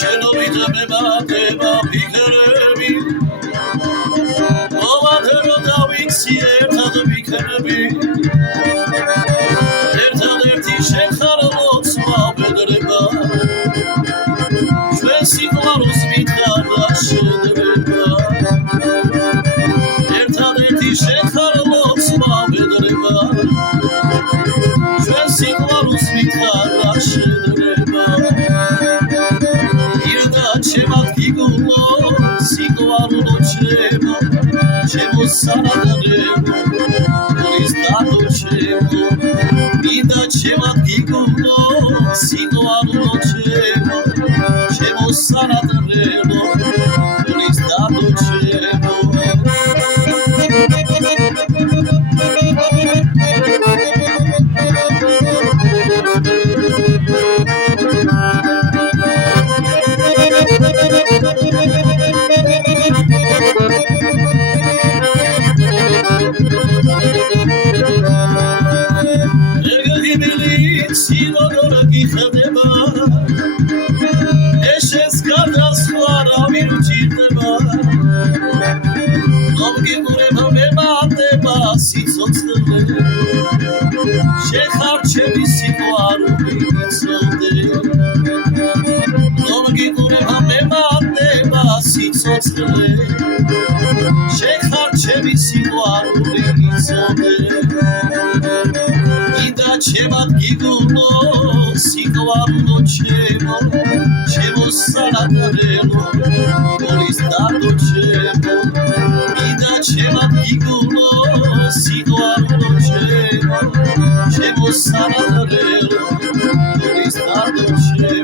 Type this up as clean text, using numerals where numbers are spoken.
შენობით მემატება ფიქრები მოვადერო დავიქცი ერთად ვიქნები ერთადერთი შეხარ ლოცვა ბედრება ჩვენ სიყვარულს მითხარა შედრება ერთადერთი შეხარ ლოცვა ბედრება ჩვენ სიყვარულს მითხარა შედრება ჩემად გიგულო სიყვარულო ჩემო ჩემო სანადარებო ის დადო ჩემო მინდა ჩემად გიგულო სიყვარულო ჩემო ჩემო სანადარებო ის დადო ჩემო სილოდორ გიხდება ეშეს გადასვლა რავი უჭირდება მომგიყურება მემატება სიცოცხლე შეხარჩები სიყვარული იცოდე მომგიყურება მემატება სიცოცხლე შეხარჩები სიყვარული იცოდე ჩემად გიგულო სიყვარულო ჩემო ჩემო სანადარელო გოლის დადო ჩემო მინდა ჩემად გიგულო სიყვარულო ჩემო ჩემო სანადარელო გოლის დადო ჩემო